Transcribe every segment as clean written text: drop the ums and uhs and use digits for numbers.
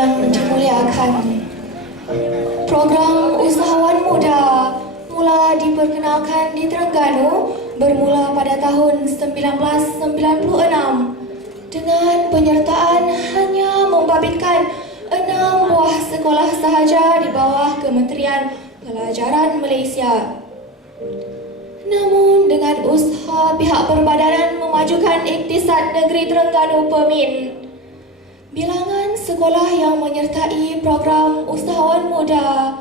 yang dimuliakan, program Usahawan Muda mula diperkenalkan di Terengganu bermula pada tahun 1996 dengan penyertaan hanya membabitkan 6 buah sekolah sahaja di bawah Kementerian Pelajaran Malaysia. Namun dengan usaha pihak Perbadanan Memajukan Iktisad Negeri Terengganu PEMIN, bilangan sekolah yang menyertai program Usahawan Muda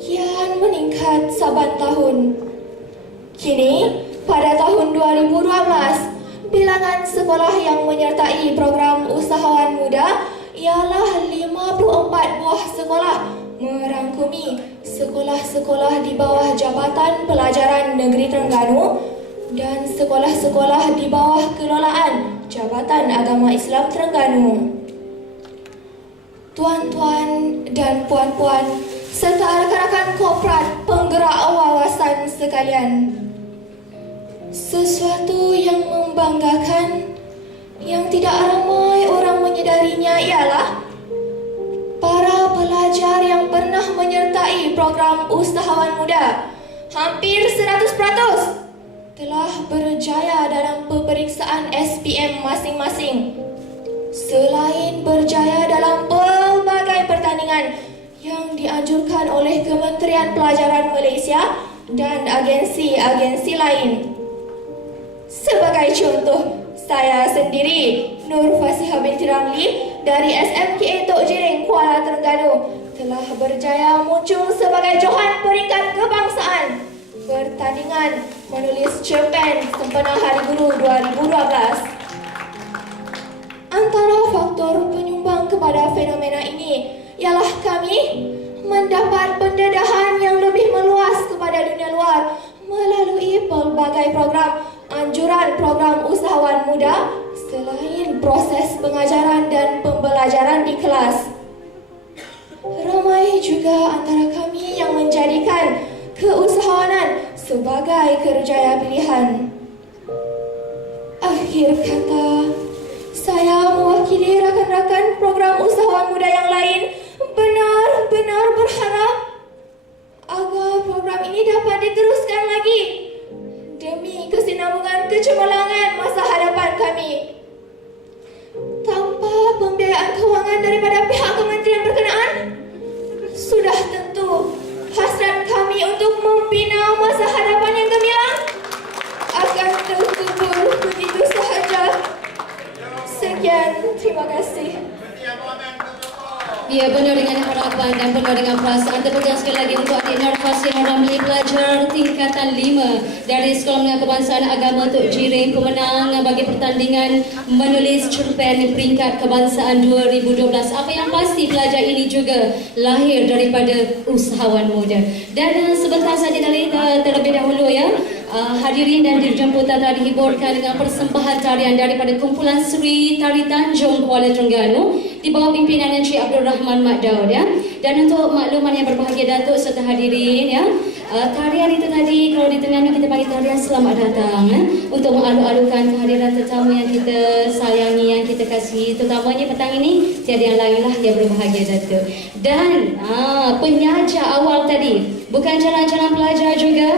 kian meningkat saban tahun. Kini, pada tahun 2012, bilangan sekolah yang menyertai program Usahawan Muda ialah 54 buah sekolah, merangkumi sekolah-sekolah di bawah Jabatan Pelajaran Negeri Terengganu dan sekolah-sekolah di bawah kelolaan Jabatan Agama Islam Terengganu. Tuan-tuan dan puan-puan serta rakan-rakan korporat penggerak wawasan sekalian, sesuatu yang membanggakan yang tidak ramai orang menyedarinya ialah para pelajar yang pernah menyertai program Usahawan Muda, hampir 100%, telah berjaya dalam peperiksaan SPM masing-masing. Selain berjaya dalam pelbagai pertandingan yang dianjurkan oleh Kementerian Pelajaran Malaysia dan agensi-agensi lain. Sebagai contoh, saya sendiri, Nur Fasihah binti Ramli dari SMKA Tok Jiring, Kuala Terengganu, telah berjaya muncul sebagai johan peringkat kebangsaan pertandingan menulis cerpen sempena Hari Guru 2012. Antara faktor penyumbang kepada fenomena ini ialah kami mendapat pendedahan yang lebih meluas kepada dunia luar melalui pelbagai program anjuran program Usahawan Muda selain proses pengajaran dan pembelajaran di kelas. Ramai juga antara kami yang menjadikan keusahawanan sebagai kerjaya pilihan. Akhir kata, saya mewakili rakan-rakan program Usahawan Muda yang lain benar-benar berharap agar program ini dapat diteruskan lagi demi kesinambungan kecemerlangan masa hadapan kami. Tanpa pembiayaan kewangan daripada pihak kementerian berkenaan, sudah tentu hasrat kami untuk membina masa hadapan yang gemilang akan terkubur begitu sahaja. Sekian, terima kasih. Ya, benar dengan harapan dan benar dengan perasaan. Tepuk sekali lagi untuk adik Nur Fasihah Ramli, pelajar tingkatan 5 dari Sekolah Menengah Kebangsaan Agama Tok Jiring, pemenang bagi pertandingan menulis cerpen peringkat kebangsaan 2012. Apa yang pasti, pelajar ini juga lahir daripada Usahawan Muda. Dan sebentar saja terlebih dahulu ya, hadirin dan dijemputan telah dihiburkan dengan persembahan tarian daripada kumpulan Sri Tari Tanjung Kuala Terengganu di bawah pimpinan Encik Abdul Rahman Mat Daud ya. Dan untuk makluman yang berbahagia Datuk serta hadirin ya, tarian itu tadi kalau di Terengganu kita panggil tarian selamat datang ya, untuk mengalu-alukan kehadiran tetamu yang kita sayangi, yang kita kasihi, terutamanya petang ini tiada yang lain lah yang berbahagia Datuk. Dan penyaja awal tadi bukan jalan-jalan pelajar juga,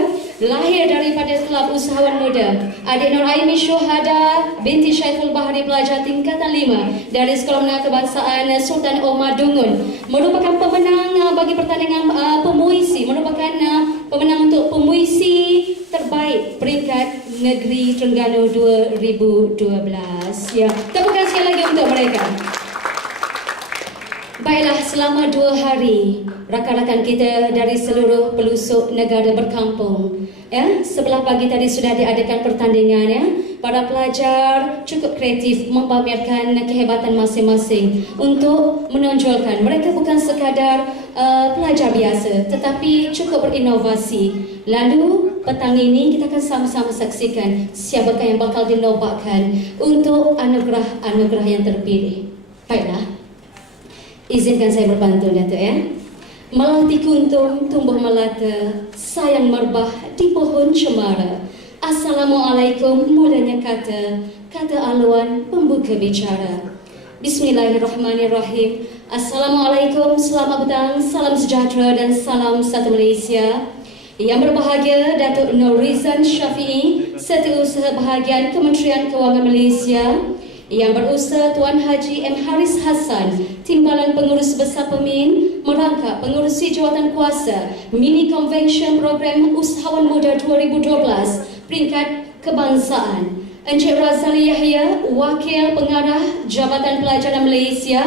lahir daripada Kelab Usahawan Muda. Adik Nur Aimi Syuhada binti Syaiful Bahri, pelajar tingkatan 5 dari Sekolah Menengah Kebangsaan Sultan Omar Dungun, merupakan pemenang bagi pertandingan pemuisi, merupakan pemenang untuk pemuisi terbaik peringkat Negeri Terengganu 2012. Ya, tepukan sekali lagi untuk mereka. Baiklah, selama 2 hari rakan-rakan kita dari seluruh pelosok negara berkampung ya. Sebelah pagi tadi sudah diadakan pertandingan ya. Para pelajar cukup kreatif mempamerkan kehebatan masing-masing untuk menonjolkan mereka bukan sekadar pelajar biasa tetapi cukup berinovasi. Lalu petang ini kita akan sama-sama saksikan siapakah yang bakal dinobatkan untuk anugerah-anugerah yang terpilih. Baiklah, izinkan saya berpantun Datuk ya. Melati kuntum tumbuh melata, sayang merbah di pohon cemara. Assalamualaikum mulanya kata aluan pembuka bicara. Bismillahirrahmanirrahim. Assalamualaikum, selamat petang, salam sejahtera dan salam satu Malaysia. Yang berbahagia Datuk Norizan Syafiee, Setiausaha Bahagian Kementerian Kewangan Malaysia. Yang berusaha Tuan Haji M. Haris Hassan, Timbalan Pengurus Besar Pemin, merangkap pengurusi jawatan kuasa Mini Convention Program Usahawan Muda 2012 peringkat kebangsaan. Encik Razali Yahya, Wakil Pengarah Jabatan Pelajaran Malaysia,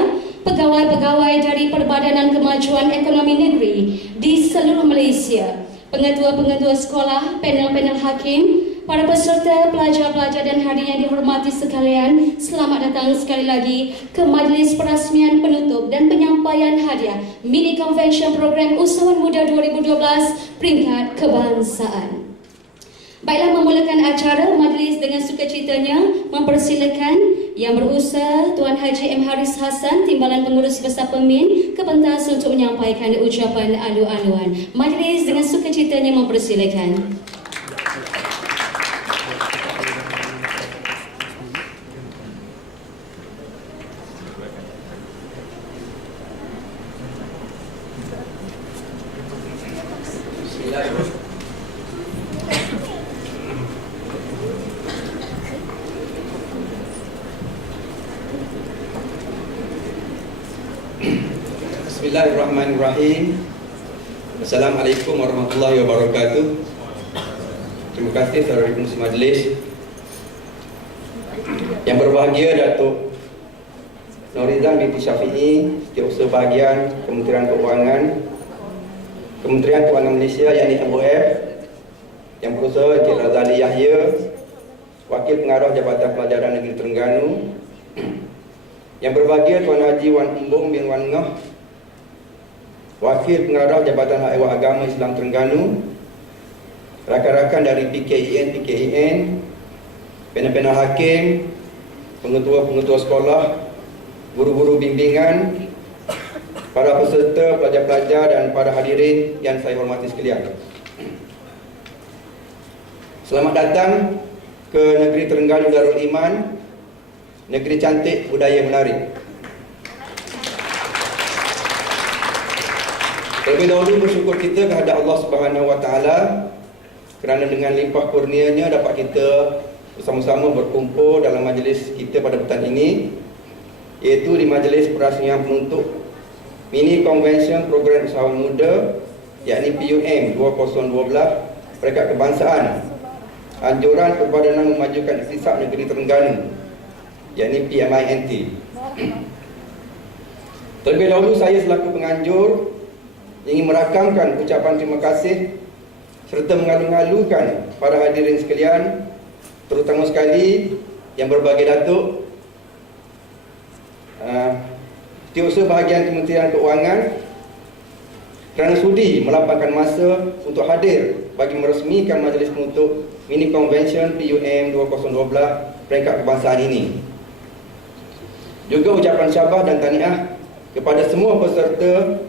pegawai-pegawai dari Perbadanan Kemajuan Ekonomi Negeri di seluruh Malaysia, pengetua-pengetua sekolah, panel-panel hakim, para peserta, pelajar-pelajar dan hadirin yang dihormati sekalian, selamat datang sekali lagi ke majlis perasmian penutup dan penyampaian hadiah Mini Convention Program Usahawan Muda 2012 peringkat kebangsaan. Baiklah, memulakan acara majlis dengan sukacitanya mempersilakan yang berusaha Tuan Haji M. Haris Hassan, Timbalan Pengurus Besar Pemin, ke pentas untuk menyampaikan ucapan alu-aluan. Majlis dengan sukacitanya mempersilakan. Bismillahirrahmanirrahim. Assalamualaikum warahmatullahi wabarakatuh. Terima kasih saudara pengurus majlis. Yang berbahagia Datuk Norizan binti Syafiee, Setiausaha Bahagian Kementerian Keuangan, Kementerian Keuangan Malaysia yakni MOF. Yang berusaha Encik Razali Yahya, Wakil Pengarah Jabatan Pelajaran Negeri Terengganu. Yang berbahagia Tuan Haji Wan Umbung bin Wan Ngoh, Wakil Pengarah Jabatan Hak Ehwal Agama Islam Terengganu, rakan-rakan dari PKEN, panel-panel hakim, pengetua-pengetua sekolah, guru-guru bimbingan, para peserta, pelajar-pelajar dan para hadirin yang saya hormati sekalian. Selamat datang ke negeri Terengganu Darul Iman, negeri cantik budaya menarik. Terlebih dahulu bersyukur kita kehadap Allah Subhanahu Wa Taala kerana dengan limpah kurnianya dapat kita bersama-sama berkumpul dalam majlis kita pada petang ini, iaitu di majlis perasmian penutup Mini Convention Program Usahawan Muda yakni PUM 2012 peringkat kebangsaan Anjuran Perbadanan Memajukan Iktisad Negeri Terengganu yakni PMINT. Terlebih dahulu saya selaku penganjur ingin merakamkan ucapan terima kasih serta mengalu-alukan para hadirin sekalian, terutama sekali yang berbahagia Datuk Setiausaha Bahagian Kementerian Keuangan kerana sudi melapangkan masa untuk hadir bagi meresmikan majlis penutup Mini Convention PUM 2012 peringkat kebangsaan ini. Juga ucapan syabas dan tahniah kepada semua peserta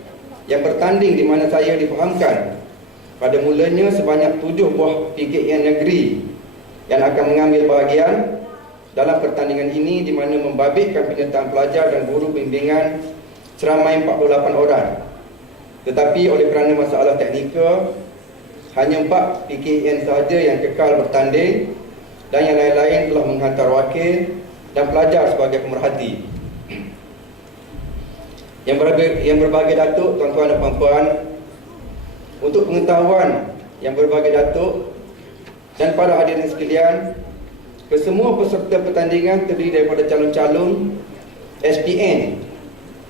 yang bertanding, di mana saya difahamkan pada mulanya sebanyak 7 buah PKN negeri yang akan mengambil bahagian dalam pertandingan ini, di mana membabitkan penyertaan pelajar dan guru bimbingan seramai 48 orang. Tetapi oleh kerana masalah teknikal, hanya 4 PKN sahaja yang kekal bertanding dan yang lain-lain telah menghantar wakil dan pelajar sebagai pemerhati. Yang berbahagia Datuk, tuan-tuan dan puan-puan, untuk pengetahuan yang berbahagia Datuk dan para hadirin sekalian, kesemua peserta pertandingan terdiri daripada calon-calon SPN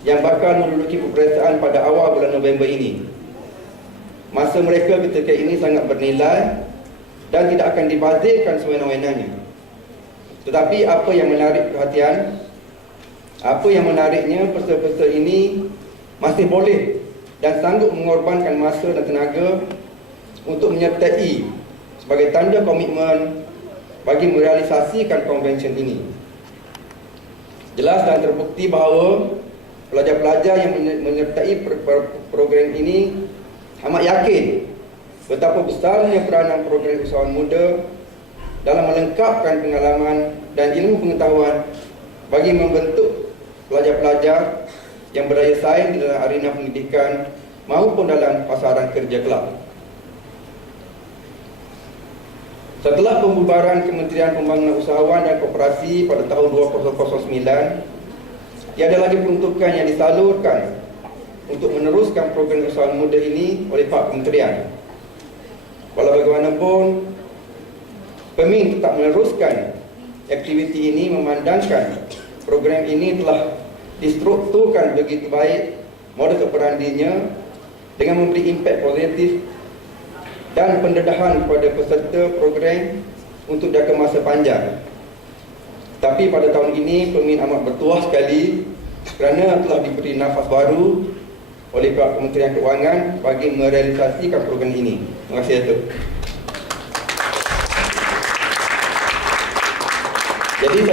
yang bakal menduduki peperiksaan pada awal bulan November ini. Masa mereka ketika ini sangat bernilai dan tidak akan dibazirkan sewenang-wenangnya. Tetapi apa yang menarik perhatian, apa yang menariknya, peserta-peserta ini masih boleh dan sanggup mengorbankan masa dan tenaga untuk menyertai sebagai tanda komitmen bagi merealisasikan konvensyen ini. Jelas dan terbukti bahawa pelajar-pelajar yang menyertai program ini amat yakin betapa besarnya peranan program usahawan muda dalam melengkapkan pengalaman dan ilmu pengetahuan bagi membentuk pelajar-pelajar yang berdaya saing di dalam arena pendidikan maupun dalam pasaran kerja kelak. Setelah pembubaran Kementerian Pembangunan Usahawan dan Koperasi pada tahun 2009, tiada lagi peruntukan yang disalurkan untuk meneruskan program usahawan muda ini oleh Pak Kementerian. Walau bagaimanapun, PEMIN tetap meneruskan aktiviti ini memandangkan program ini telah distrukturkan begitu baik modus operandinya dengan memberi impak positif dan pendedahan kepada peserta program untuk jangka masa panjang. Tapi pada tahun ini PEMIN amat bertuah sekali kerana telah diberi nafas baru oleh Pak Kementerian Keuangan bagi merealisasikan program ini. Terima kasih, Datuk. Jadi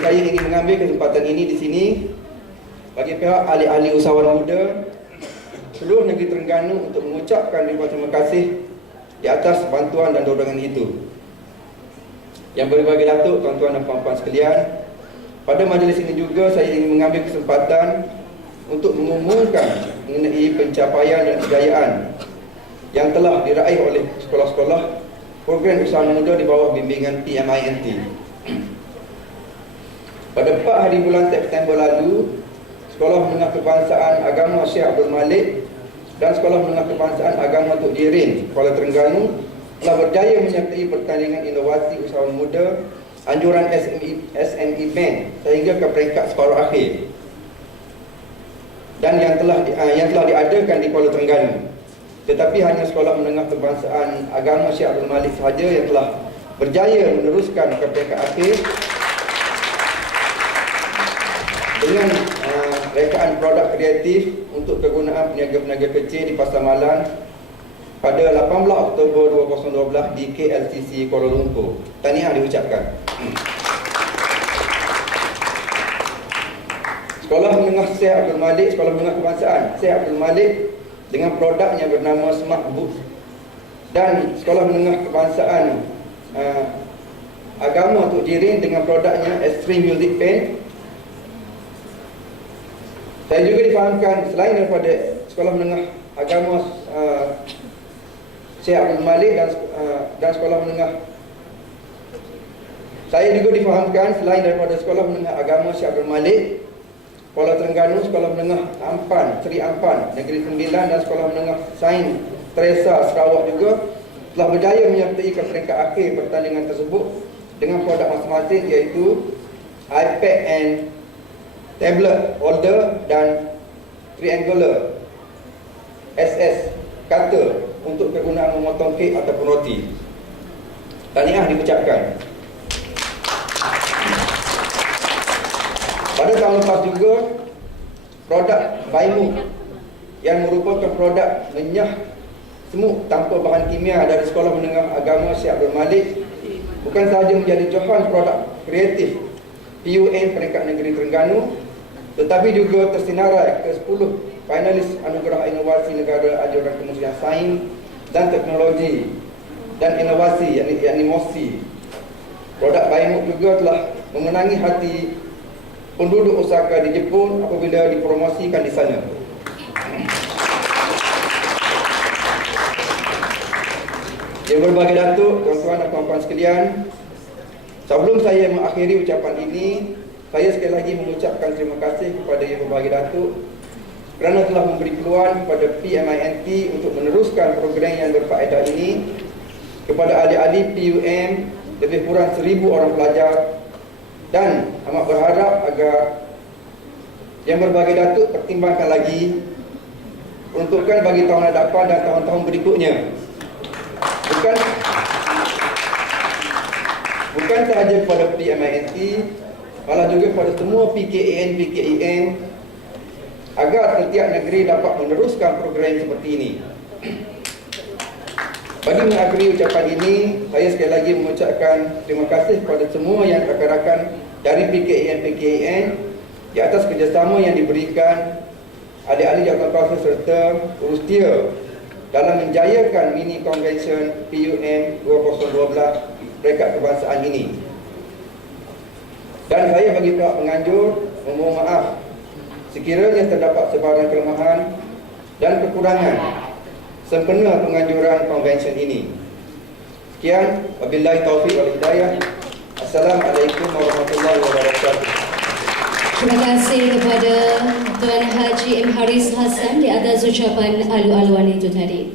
saya ingin mengambil kesempatan ini di sini bagi pihak ahli-ahli usahawan muda seluruh negeri Terengganu untuk mengucapkan terima kasih di atas bantuan dan dorongan itu. Yang berbahagia Datuk, tuan-tuan dan puan-puan sekalian, pada majlis ini juga saya ingin mengambil kesempatan untuk mengumumkan mengenai pencapaian dan kejayaan yang telah diraih oleh sekolah-sekolah program usahawan muda di bawah bimbingan PMINT. Pada 4 hari bulan September lalu, Sekolah Menengah Kebangsaan Agama Syekh Abdul Malik dan Sekolah Menengah Kebangsaan Agama Tok Jirin, Kuala Terengganu telah berjaya menyertai pertandingan inovasi usahawan muda anjuran SME Bank sehingga ke peringkat separuh akhir dan yang telah diadakan di Kuala Terengganu. Tetapi hanya Sekolah Menengah Kebangsaan Agama Syekh Abdul Malik sahaja yang telah berjaya meneruskan ke peringkat akhir dengan rekaan produk kreatif untuk kegunaan peniaga-peniaga kecil di Pasar Malam pada 18 Oktober 2012 di KLCC Kuala Lumpur. Tahniah diucapkan. Sekolah Menengah Syekh Abdul Malik, Sekolah Menengah Kebangsaan Syekh Abdul Malik dengan produknya bernama Smart Book dan Sekolah Menengah Kebangsaan Agama Tok Jirin dengan produknya Extreme Music Pen. Saya juga difahamkan selain daripada Sekolah Menengah Agama Syekh Abdul Malik dan Sekolah Menengah, saya juga difahamkan selain daripada Sekolah Menengah Agama Syekh Abdul Malik, Kuala Terengganu, Sekolah Menengah Ampan, Seri Ampan, Negeri Sembilan dan Sekolah Menengah Sains Teresa Sarawak juga telah berjaya menyertai ke peringkat akhir pertandingan tersebut dengan produk masing-masing iaitu iPad and tablet holder dan triangular SS cutter untuk kegunaan memotong kek ataupun roti. Tahniah diucapkan. Pada tahun lepas juga, produk Baimuk yang merupakan produk menyah semut tanpa bahan kimia dari Sekolah Menengah Agama Syekh Abdul Malik bukan sahaja menjadi johan produk kreatif PUN peringkat negeri Terengganu, tetapi juga tersinarai ke 10 finalis Anugerah Inovasi Negara Anjuran Kementerian Sains dan Teknologi dan Inovasi yakni MOSI. Produk Baimuk juga telah memenangi hati penduduk Osaka di Jepun apabila dipromosikan di sana. Yang berbahagia Datuk, tuan-tuan dan puan-puan sekalian, sebelum saya mengakhiri ucapan ini, saya sekali lagi mengucapkan terima kasih kepada Yang Berbahagia Datuk kerana telah memberi peluang kepada PMINT untuk meneruskan program yang berfaedah ini kepada ahli-ahli PUM lebih kurang 1,000 orang pelajar, dan amat berharap agar Yang Berbahagia Datuk pertimbangkan lagi peruntukan bagi tahun hadapan dan tahun-tahun berikutnya. Bukan sahaja kepada PMINT, malah juga kepada semua PKAN agar setiap negeri dapat meneruskan program seperti ini. Bagi mengakhiri ucapan ini, saya sekali lagi mengucapkan terima kasih kepada semua yang rakan-rakan dari PKAN di atas kerjasama yang diberikan ahli-ahli jawatankuasa serta urusia dalam menjayakan mini convention PUM 2012 peringkat kebangsaan ini. Dan saya bagi pihak penganjur memohon maaf Sekiranya terdapat sebarang kelemahan dan kekurangan sempena penganjuran konvensyen ini. Sekian, wabillahi taufiq wal hidayah. Assalamualaikum warahmatullahi wabarakatuh. Terima kasih kepada Tuan Haji M. Haris Hassan di atas ucapan alu-aluan itu tadi.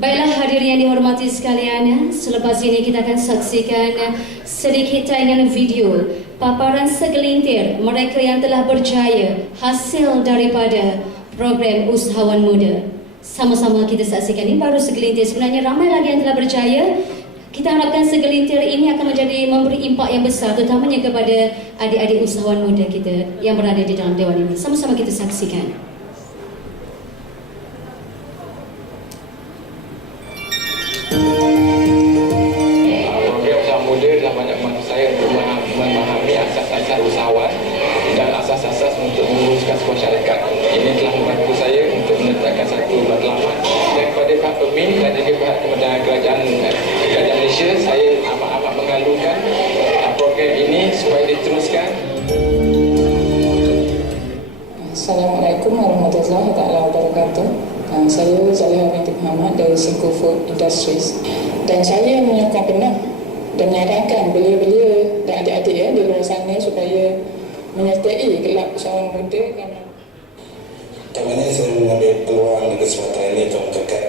Baiklah hadirin yang dihormati sekalian, selepas ini kita akan saksikan sedikit tayangan video paparan segelintir mereka yang telah berjaya hasil daripada program Usahawan Muda. Sama-sama kita saksikan, ini baru segelintir, sebenarnya ramai lagi yang telah berjaya. Kita harapkan segelintir ini akan memberi impak yang besar, terutamanya kepada adik-adik usahawan muda kita yang berada di dalam dewan ini. Sama-sama kita saksikan. Program usaha muda telah banyak membantu saya untuk memahami asas-asas usahawan dan asas-asas untuk menguruskan sebuah syarikat. Ini telah membantu saya untuk menetapkan satu matlamat, dan kepada pihak PEMIN dan juga pihak Kementerian Kerajaan Malaysia, saya amat-amat mengalukan program ini supaya diteruskan. Assalamualaikum warahmatullahi wabarakatuh. Saya Zaliha binti Muhammad dari Singko Food Industries, dan saya menyokong penuh dan menyarankan belia-belia dan adik-adik di luar sana supaya menyertai kelab usahawan muda. Pertamanya saya mengambil peluang dan kesempatan ini untuk mengucapkan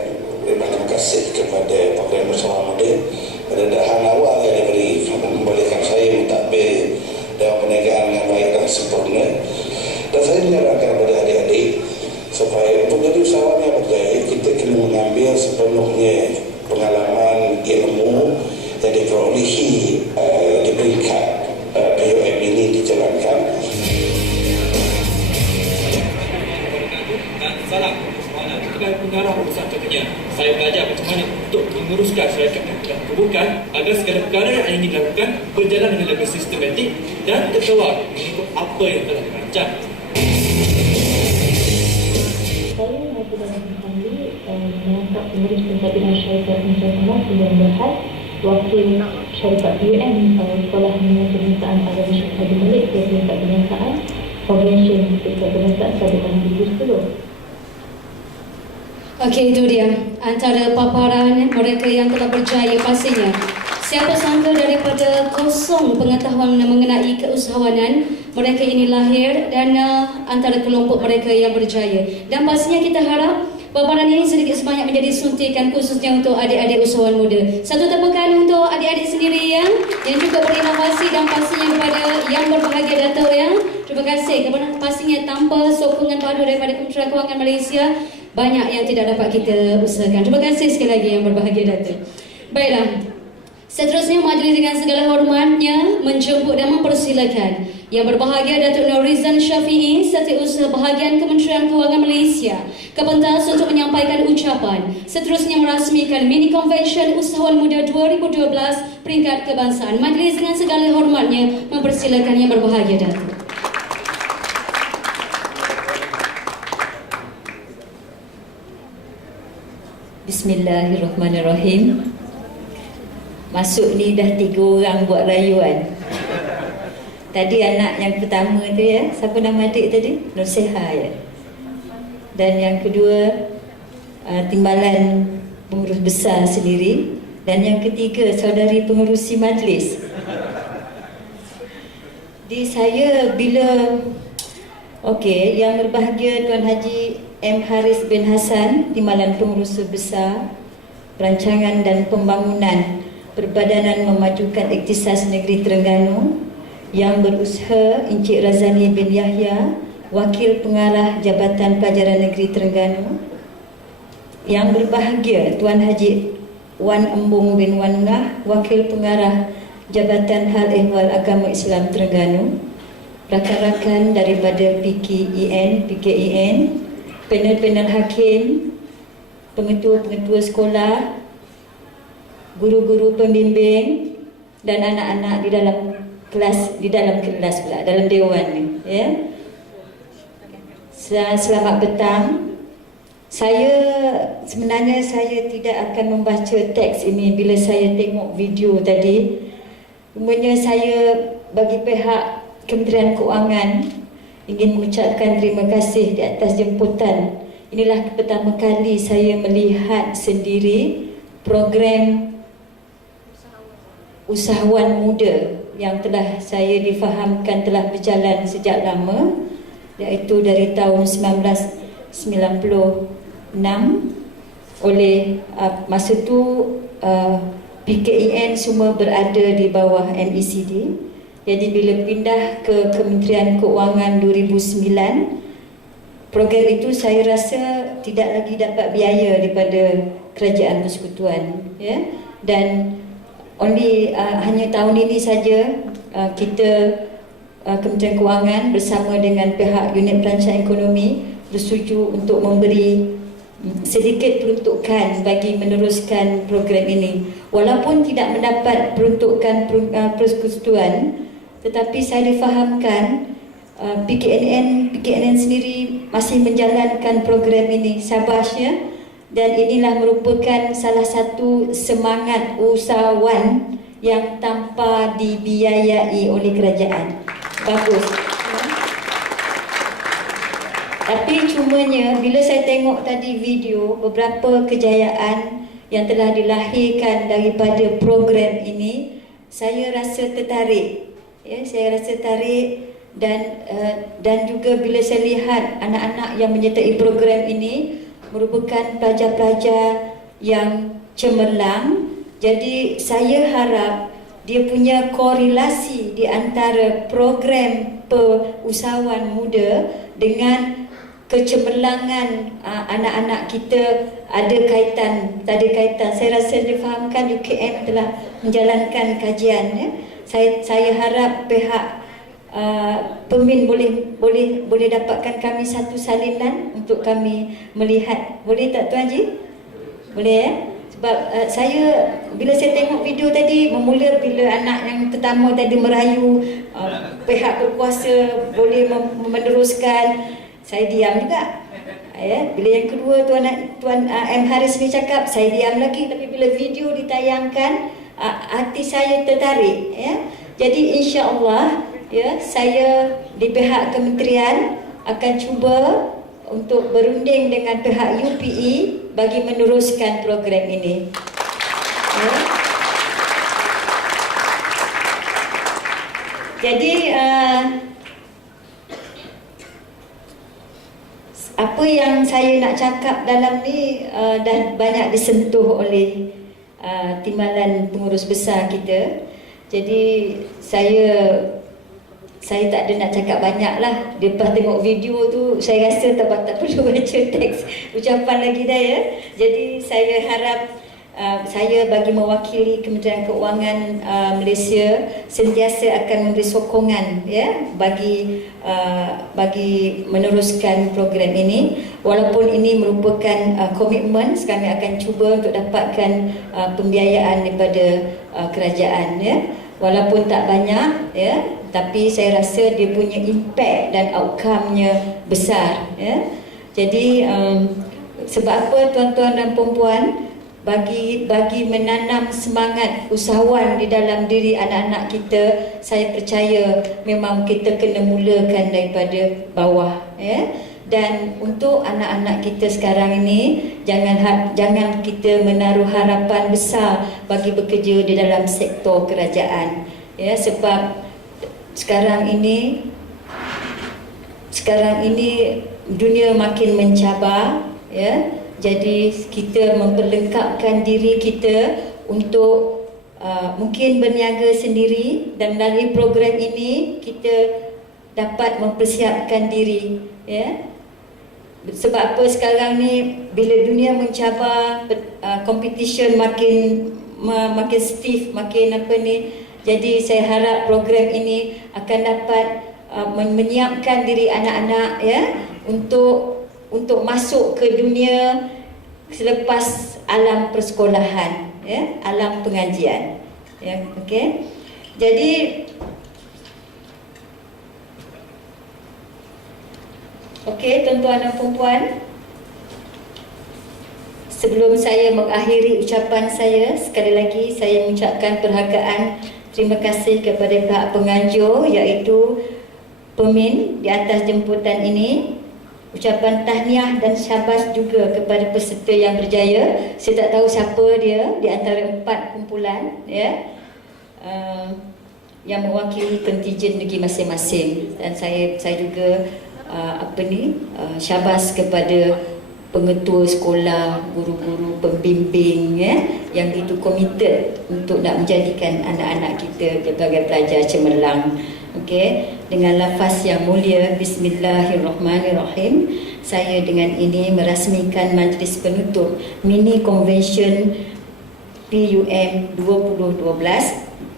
terima kasih kepada program usahawan muda pada dahan awal yang diberi membolehkan saya mentadbir dan perniagaan dengan baik dan sempurna. Dan saya menyarankan kepada adik-adik supaya untuk jadi usahawan yang berjaya, kita kena mengambil sepenuhnya pengalaman ilmu yang diperolehi di peringkat PUM ini dijalankan. Salam sebagai pengarah urusan contohnya, saya belajar macam mana untuk menguruskan syarikat dan kebukan agar segala perkara yang ingin dilakukan berjalan dengan lebih sistematik dan terkawal mengikut apa yang telah dirancang. Saya masih dalam kembali mengangkat pengurus pentadbiran syarikat Nusantara Pilihan Berhad, wakil syarikat PUM Sekolah Menengah Kebangsaan Agama Syarikat di Malik ke tingkat kebangsaan Konvensyen tingkat kebangsaan pada tahun 2010. Okey, itu dia antara paparan mereka yang telah berjaya pastinya. Siapa sangka daripada kosong pengetahuan mengenai keusahawanan, mereka ini lahir dan antara kelompok mereka yang berjaya. Dan pastinya kita harap paparan ini sedikit sebanyak menjadi suntikan khususnya untuk adik-adik usahawan muda. Satu tepukan untuk adik-adik sendiri yang juga berinovasi, dan pastinya kepada yang berbahagia Dato' ya. Terima kasih kerana pastinya tanpa sokongan padu daripada Kementerian Kewangan Malaysia, banyak yang tidak dapat kita usahakan. Terima kasih sekali lagi yang berbahagia Dato'. Baiklah, seterusnya majlis dengan segala hormatnya menjemput dan mempersilakan yang berbahagia Datuk Norizan Syafi'i, Setiausaha Bahagian Kementerian Kewangan Malaysia ke pentas untuk menyampaikan ucapan. Seterusnya merasmikan Mini Convention Usahawan Muda 2012 peringkat kebangsaan. Majlis dengan segala hormatnya mempersilakan yang berbahagia Datuk. Bismillahirrahmanirrahim. Masuk ni dah 3 orang buat rayuan. Tadi anak yang pertama tu ya, siapa nama adik tadi? Nurseha ya. Dan yang kedua timbalan pengurus besar sendiri, dan yang ketiga saudari pengerusi majlis. Di saya bila okey, yang berbahagia Tuan Haji M. Haris bin Hassan, Timbalan Pengurus Besar Perancangan dan Pembangunan Perbadanan Memajukan Iktisas Negeri Terengganu, yang berusaha Encik Razani bin Yahya, Wakil Pengarah Jabatan Pelajaran Negeri Terengganu, yang berbahagia Tuan Haji Wan Embung bin Wan Ngah, Wakil Pengarah Jabatan Hal Ehwal Agama Islam Terengganu, rakan-rakan daripada PKIN, panel-panel hakim, pengetua-pengetua sekolah, guru-guru pembimbing, dan anak-anak di dalam kelas pula, dalam dewan ni ya. Selamat petang. Sebenarnya saya tidak akan membaca teks ini bila saya tengok video tadi. Umumnya saya bagi pihak Kementerian Keuangan ingin mengucapkan terima kasih di atas jemputan. Inilah pertama kali saya melihat sendiri program usahawan muda yang telah saya difahamkan telah berjalan sejak lama, iaitu dari tahun 1996 oleh masa tu PKEN semua berada di bawah NECD. Jadi bila pindah ke Kementerian Keuangan 2009, program itu saya rasa tidak lagi dapat biaya daripada Kerajaan Persekutuan, ya. Dan hanya tahun ini saja kita Kementerian Keuangan bersama dengan pihak unit perancangan ekonomi bersetuju untuk memberi sedikit peruntukan bagi meneruskan program ini. Walaupun tidak mendapat peruntukan persekutuan, tetapi saya difahamkan PKNN sendiri masih menjalankan program ini. Syabasnya. Dan inilah merupakan salah satu semangat usahawan yang tanpa dibiayai oleh kerajaan. Bagus. Tapi cumanya bila saya tengok tadi video beberapa kejayaan yang telah dilahirkan daripada program ini, saya rasa tertarik. Ya, saya rasa tertarik dan juga bila saya lihat anak-anak yang menyertai program ini merupakan pelajar-pelajar yang cemerlang. Jadi saya harap dia punya korelasi di antara program usahawan muda dengan kecemerlangan anak-anak kita ada kaitan, tak ada kaitan. Saya rasa difahamkan UKM telah menjalankan kajian, ya. Saya harap pihak Pemin boleh dapatkan kami satu salinan untuk kami melihat. Boleh tak Tuan Haji? Boleh, ya? Sebab saya bila saya tengok video tadi, bermula bila anak yang pertama tadi merayu pihak berkuasa boleh meneruskan, saya diam juga. Ya, bila yang kedua Tuan M Haris ni cakap, saya diam lagi. Tapi bila video ditayangkan, hati saya tertarik, ya. Jadi insya-Allah, ya, saya di pihak kementerian akan cuba untuk berunding dengan pihak UPE bagi meneruskan program ini. Ya. Jadi apa yang saya nak cakap dalam ni dah banyak disentuh oleh timbalan pengurus besar kita. Jadi saya tak ada nak cakap banyak lah. Lepas tengok video tu, saya rasa tak perlu baca teks ucapan lagi dah, ya. Jadi saya harap saya bagi mewakili Kementerian Keuangan Malaysia sentiasa akan memberi sokongan, ya, bagi meneruskan program ini. Walaupun ini merupakan komitmen, kami akan cuba untuk dapatkan pembiayaan daripada kerajaan, ya. Walaupun tak banyak, ya, tapi saya rasa dia punya impact dan outcome-nya besar, ya. Jadi sebab apa tuan-tuan dan puan-puan, bagi menanam semangat usahawan di dalam diri anak-anak kita, saya percaya memang kita kena mulakan daripada bawah, ya. Dan untuk anak-anak kita sekarang ini, jangan kita menaruh harapan besar bagi bekerja di dalam sektor kerajaan, ya. Sebab sekarang ini dunia makin mencabar, ya. Jadi kita memperlengkapkan diri kita untuk mungkin berniaga sendiri, dan melalui program ini kita dapat mempersiapkan diri, ya. Sebab apa sekarang ni bila dunia mencabar, competition makin stiff, makin apa ni. Jadi saya harap program ini akan dapat menyiapkan diri anak-anak, ya, untuk masuk ke dunia selepas alam persekolahan, ya, alam pengajian, ya. Okey. Jadi tuan-tuan dan puan-puan, sebelum saya mengakhiri ucapan saya, sekali lagi saya mengucapkan penghargaan, terima kasih kepada pihak penganjur, iaitu Pemin di atas jemputan ini. Ucapan tahniah dan syabas juga kepada peserta yang berjaya. Saya tak tahu siapa dia di antara 4 kumpulan ya, yang mewakili kontijen negeri masing-masing. Dan saya juga syabas kepada pengetua sekolah, guru-guru, pembimbing ya, yang itu komited untuk nak menjadikan anak-anak kita sebagai pelajar cemerlang. Okey, dengan lafaz yang mulia Bismillahirrahmanirrahim, saya dengan ini merasmikan majlis penutup mini convention PUM 2012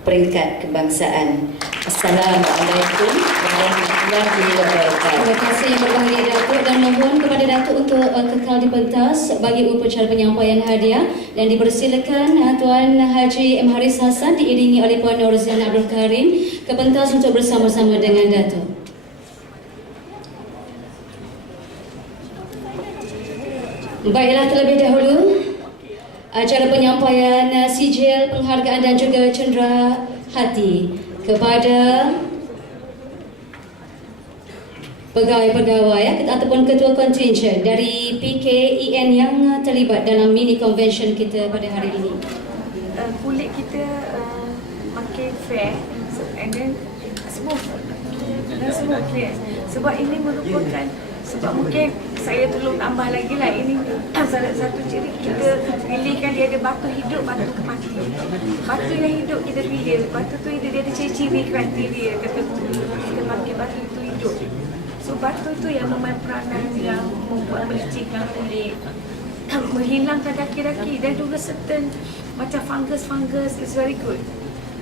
peringkat kebangsaan. Assalamualaikum warahmatullahi wabarakatuh. Terima kasih yang berbahagia Datuk, dan mohon kepada Datuk untuk kekal di pentas bagi upacara penyampaian hadiah, dan dipersilakan Tuan Haji M. Haris Hassan diiringi oleh Puan Norziana Abdul Karim ke pentas untuk bersama-sama dengan Datuk. Baiklah, terlebih dahulu acara penyampaian sijil penghargaan dan juga cendera hati kepada pegawai-pegawai ataupun ketua kontingen dari PKEN yang terlibat dalam mini convention kita pada hari ini. Kulit kita makin fair and then smooth dan smooth clear. Sebab ini merupakan, sebab mungkin saya perlu tambah lagi lah, ini salah satu ciri kita pilihkan dia ada batu hidup, batu mati. Batu yang hidup kita pilih, batu tu dia ada ciri-ciri kriteria tertentu. Kita pakai batu itu hidup. So batu tu yang memain peranan yang membuat melicikkan kulit, menghilangkan daki-daki dan juga certain macam fungus is very good.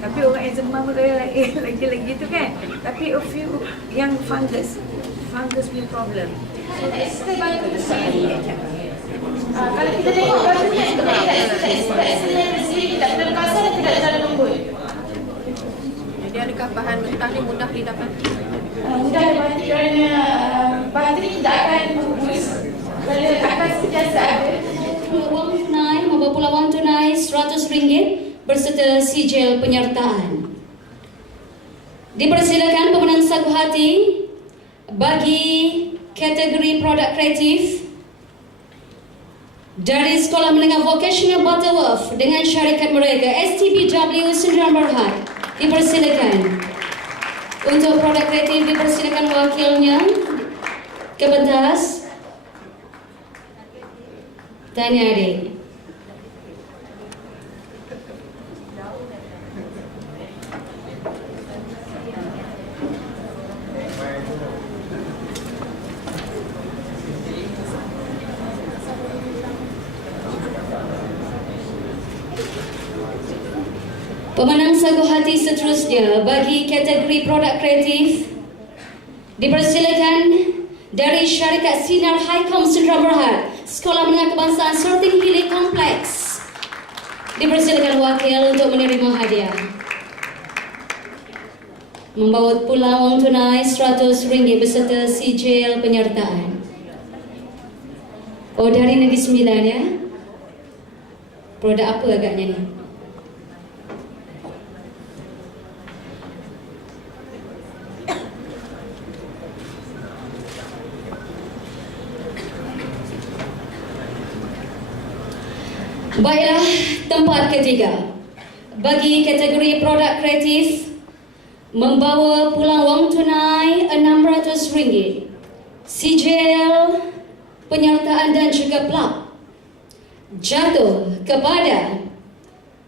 Tapi orang eczema pun lagi tu kan. Tapi a few yang fungus punya problem. Kita banyak bersih. Kalau kita tengok batu ni, kita tak sendiri, tidak terlalu kasar dan tidak terlalu lembut. Jadi adakah bahan mentah ni mudah didapati? Mudah didapati kerana batu ni tidak akan berubus. Kerana akan sentiasa ada. Wang tunai membawa pulang wang tunai RM100 berserta sijil penyertaan. Dipersilakan pemenang sagu hati bagi kategori produk kreatif dari Sekolah Menengah Vocational Butterworth dengan syarikat mereka STBW Sdn Bhd. Dipersilakan untuk produk kreatif, dipersilakan wakilnya ke pentas. Tanya adik. Pemenang sagu hati seterusnya bagi kategori produk kreatif dipersilakan dari syarikat Sinar Highcom Sdn Bhd, Sekolah Menengah Kebangsaan Serting Hilir Kompleks. Dipersilakan wakil untuk menerima hadiah. Membawa pulang wang tunai RM100 beserta sijil penyertaan. Oh, dari Negeri Sembilan ya? Produk apa agaknya ni? Baiklah, tempat ketiga bagi kategori produk kreatif membawa pulang wang tunai RM600, sijil penyertaan dan juga plak jatuh kepada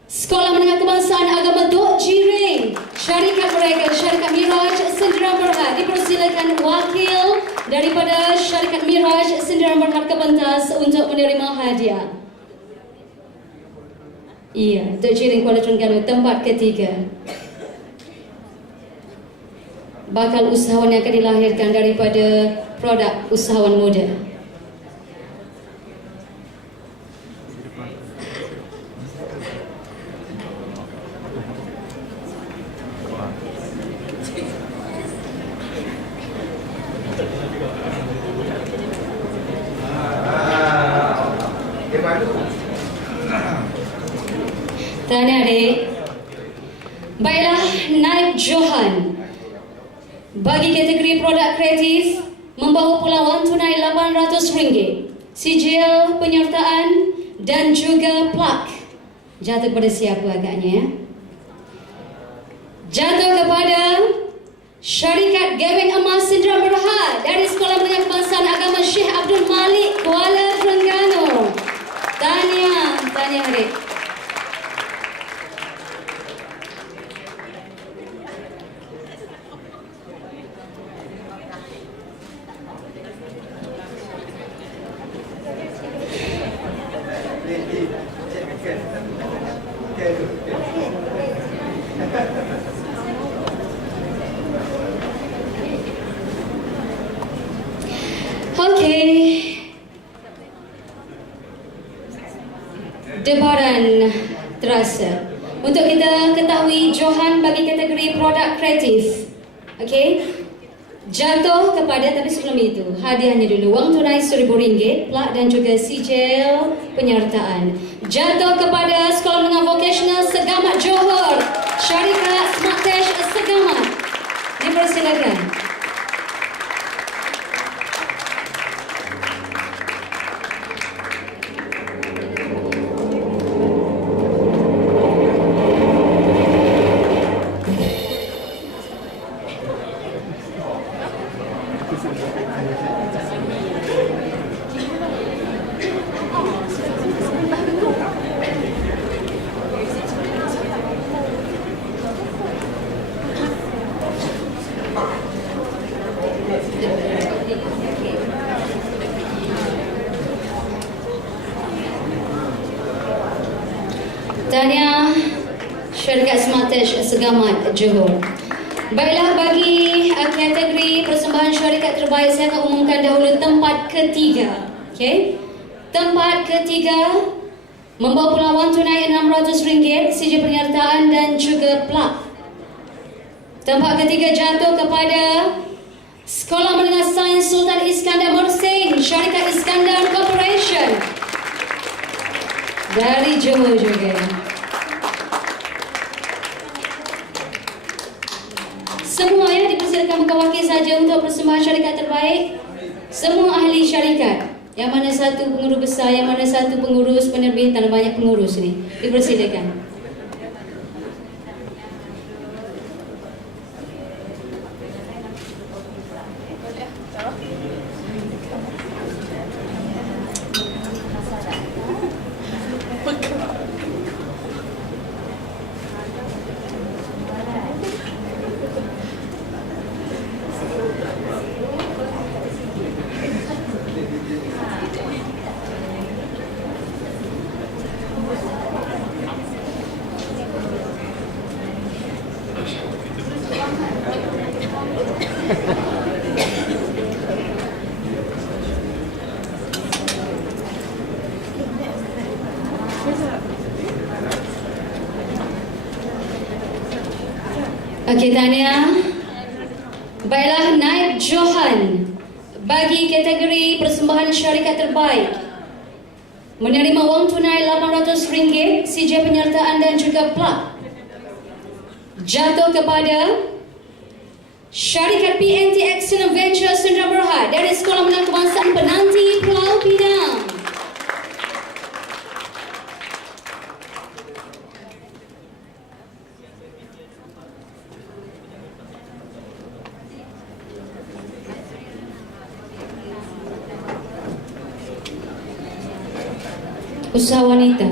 Sekolah Menengah Kebangsaan Agama Tok Jiring, syarikat mereka, syarikat Miraj Sdn Bhd. Dipersilakan wakil daripada syarikat Miraj Sdn Bhd ke pentas untuk menerima hadiah. Iya, Tok Jiring Kuala Terengganu, tempat ketiga. Bakal usahawan yang akan dilahirkan daripada produk usahawan muda. Tanya adik. Baiklah, Naib Johan Bagi kategori produk kreatif, membawa pula wang tunai RM800, sijil penyertaan dan juga plak. Jatuh kepada siapa agaknya ya? Jatuh kepada Syarikat Gawing Emas Sindra Berhad dari Sekolah Menengah Kebangsaan Agama Syekh Abdul Malik, Kuala Terengganu. Tahniah Harik. Okey. Debaran terasa. Untuk kita ketahui Johan bagi kategori produk kreatif. Okey. Jatuh kepada, tapi sebelum itu hadiahnya dulu wang tunai RM1,000, plak dan juga sijil penyertaan. Jatuh kepada Sekolah Menengah Vocational Segamat Johor, Syarikat Smartech Segamat. Dipersilakan. Tahniah Syarikat Smartech Segamat Johor. Baiklah, bagi kategori persembahan syarikat terbaik, saya akan umumkan dahulu tempat ketiga. Okey. Tempat ketiga membawa pula wang tunai RM600, sijil penyertaan dan juga plak. Tempat ketiga jatuh kepada Sekolah Menengah Sains Sultan Iskandar Mersing, Syarikat Iskandar Corporation dari Johor juga. Semua ya dipersilakan bukan wakil saja untuk persembahan syarikat terbaik. Semua ahli syarikat. Yang mana satu pengurus besar, yang mana satu pengurus penerbitan, banyak pengurus ni. Dipersilakan. Okey, tahniah. Baiklah, naib Johan bagi kategori persembahan syarikat terbaik menerima wang tunai RM800, sijil penyertaan dan juga plak. Jatuh kepada Syarikat PNT Excellent Venture Sdn Bhd dari Sekolah Menengah Kebangsaan Penanti Pulau Pinang. Usaha wanita.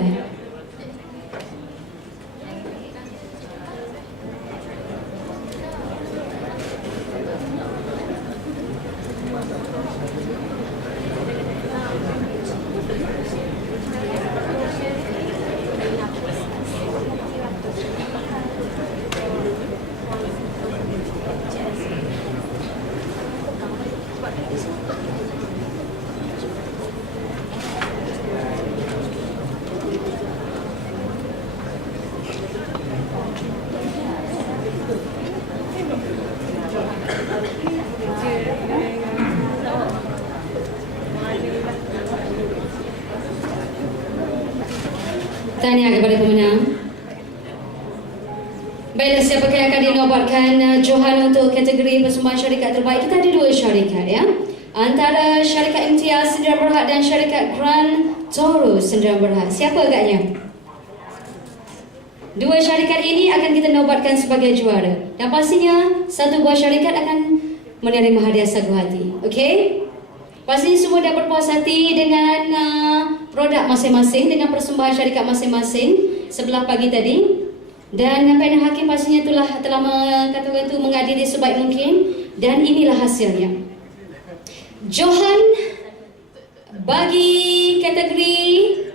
Tahniah kepada pemenang. Baiklah, siapakah yang akan dinobatkan Johan untuk kategori persembahan syarikat terbaik? Kita ada 2 syarikat ya. Antara syarikat Imtiaz Sdn Bhd dan syarikat Grand Tourist Sdn Bhd. Siapa agaknya? 2 syarikat ini akan kita nobatkan sebagai juara. Dan pastinya satu buah syarikat akan menerima hadiah sagu hati. Okey? Pastinya semua dah berpuas hati dengan produk masing-masing, dengan persembahan syarikat masing-masing sebelah pagi tadi. Dan panel hakim pastinya telah mengatakan itu mengadili sebaik mungkin. Dan inilah hasilnya. Johan bagi kategori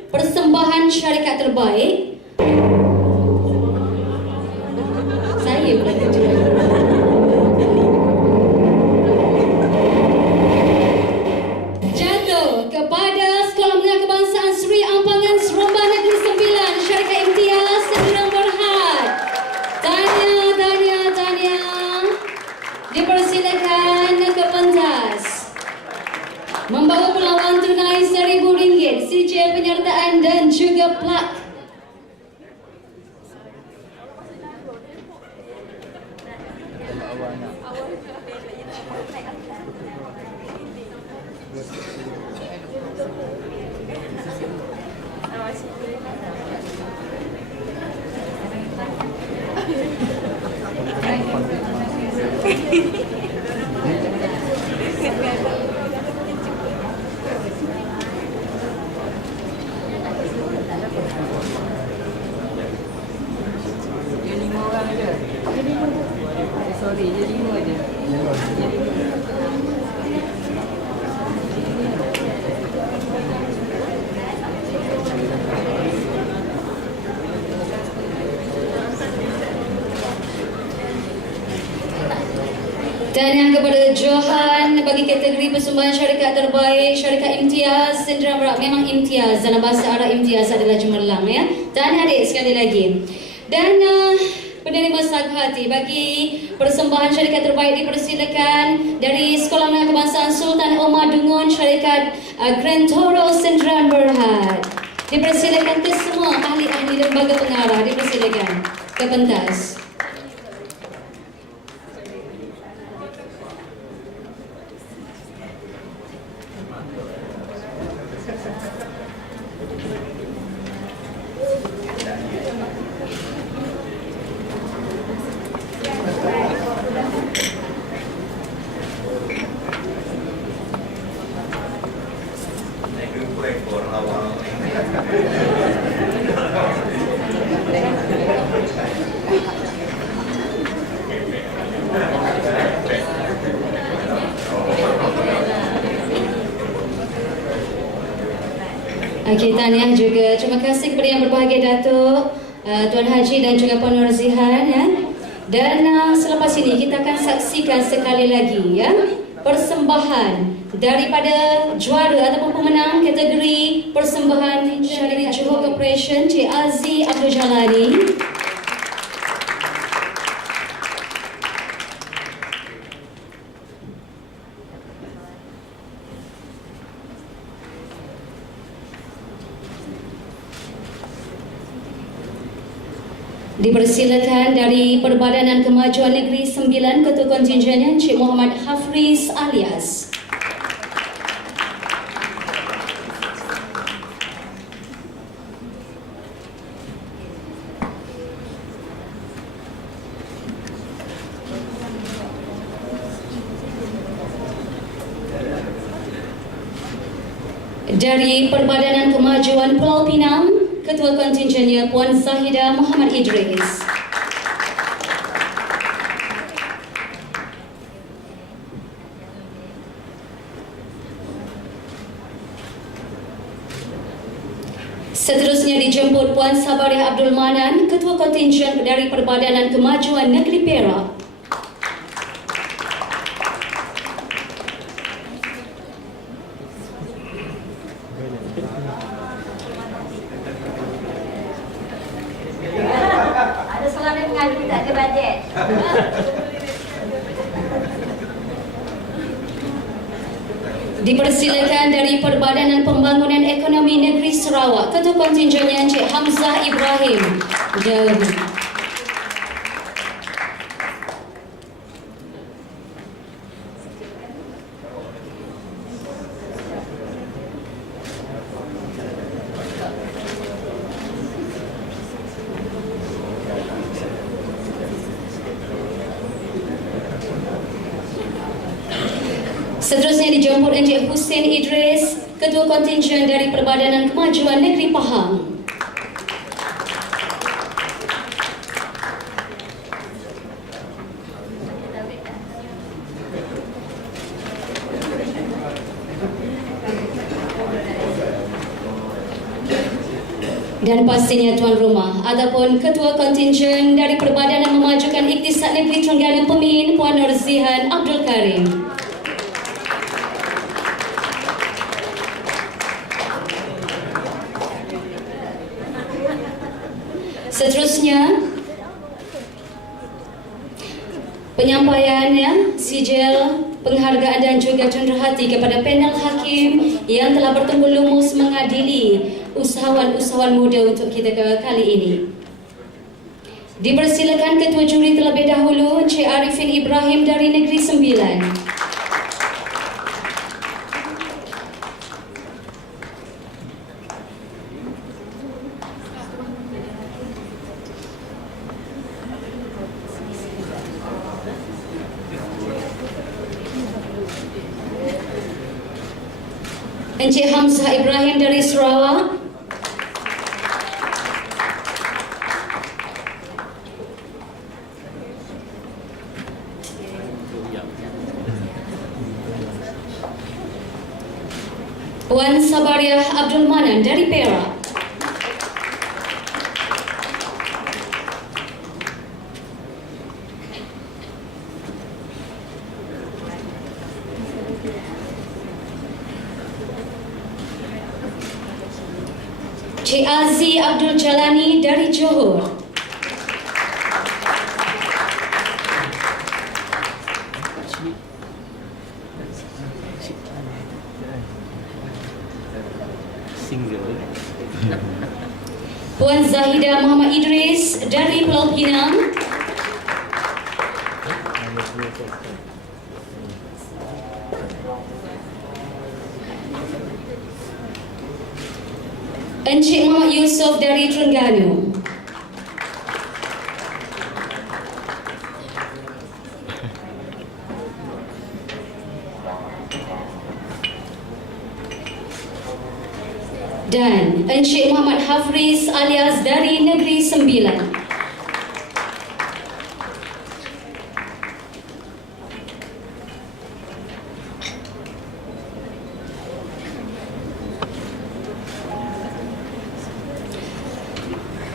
persembahan syarikat terbaik. Saya berada jatuh kepada Sekolah Menengah Kebangsaan Sri Ampangan Seremban Negeri Sembilan, syarikat Imtiaz Sdn Bhd. Tanya. Dipersilakan ke pentas. Membawa pulangan tunai RM1,000, sijil penyertaan dan juga plak. Dan yang kepada Johan bagi kategori persembahan syarikat terbaik, syarikat Imtiaz Sdn Bhd. Memang Imtiaz, dalam bahasa Arab Imtiaz adalah cemerlang ya. Dan adik sekali lagi. Dan penerima sagu hati bagi persembahan syarikat terbaik dipersilakan dari Sekolah Menengah Kebangsaan Sultan Omar Dungun, syarikat Grand Tourist Sdn Bhd. Dipersilakan ke semua ahli-ahli lembaga pengarah, dipersilakan ke pentas. Okey, tahniah juga. Terima kasih kepada yang berbahagia Datuk, Tuan Haji dan juga Puan Nurzihan ya. Dan selepas ini kita akan saksikan sekali lagi ya persembahan daripada juara ataupun pemenang kategori persembahan syarikat Johor Corporation, Cik Aziz Abdul Jalani. Dipersilakan dari Perbadanan Kemajuan Negeri 9, Ketua Kontingennya Encik Muhammad Hafriz Alias. Dari Perbadanan Kemajuan Pulau Pinang, Ketua Kontingennya Puan Zahida Muhammad Idris. Seterusnya dijemput Puan Sabariah Abdul Manan, Ketua Kontingen dari Perbadanan Kemajuan Negeri Perak. Ada selama mengadu tak ada bajet. Dipersilakan dari Perbadanan Pembangunan Ekonomi Negeri Sarawak, Ketua Kontingennya Encik Hamzah Ibrahim. Seterusnya dijemput Encik Hussein Idris, Ketua Kontingen dari Perbadanan Kemajuan Negeri Pahang. Dan pastinya tuan rumah ataupun Ketua Kontingen dari Perbadanan Memajukan Iktisad Negeri Terengganu Pemin, Puan Nurzihan Abdul Karim. Seterusnya penyampaiannya sijil penghargaan dan juga cenderahati kepada panel hakim yang telah bertemu lumus mengadili usahawan-usahawan muda untuk kita kali ini. Dipersilakan Ketua Juri terlebih dahulu Encik Arifin Ibrahim dari Negeri Sembilan. Encik Hamzah Ibrahim dari Sarawak. Puan Sabariah Abdul Manan dari Perak. Cik Aziz Abdul Jalani dari Johor. Puan Zahidah Muhammad Idris dari Pulau Pinang. Encik Muhammad Yusof dari Terengganu. Dan Encik Muhammad Hafriz alias dari Negeri Sembilan.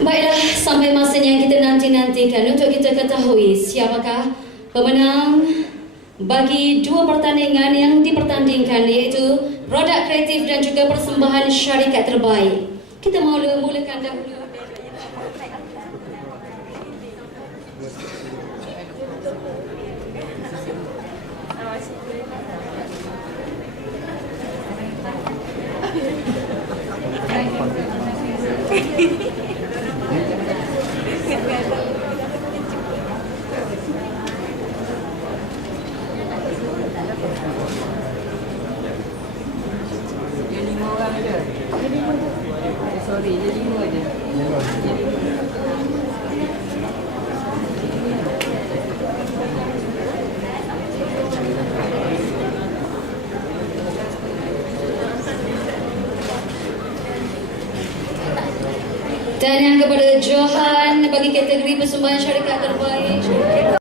Baiklah, sampai masanya yang kita nanti-nantikan untuk kita ketahui siapakah pemenang bagi dua pertandingan yang dipertandingkan, iaitu produk kreatif dan juga persembahan syarikat terbaik. Kita mulakan dahulu. Dan yang kepada Johan bagi kategori persembahan syarikat terbaik.